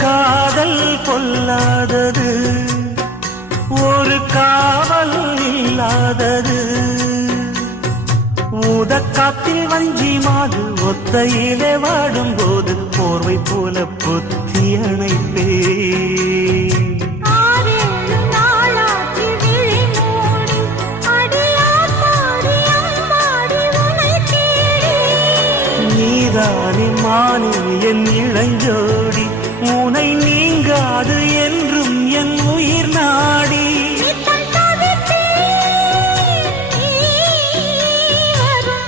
காதல் கொல்லாதது, ஒரு காவல் இல்லாதது. ஊதக்காத்தில் வஞ்சி மாது ஒத்தையிலே வாடும்போது போர்வை போல பொத்தி அணைப்பே. நீதானே மானே என் இளஞ்சோடி, உனை நீங்காது என்று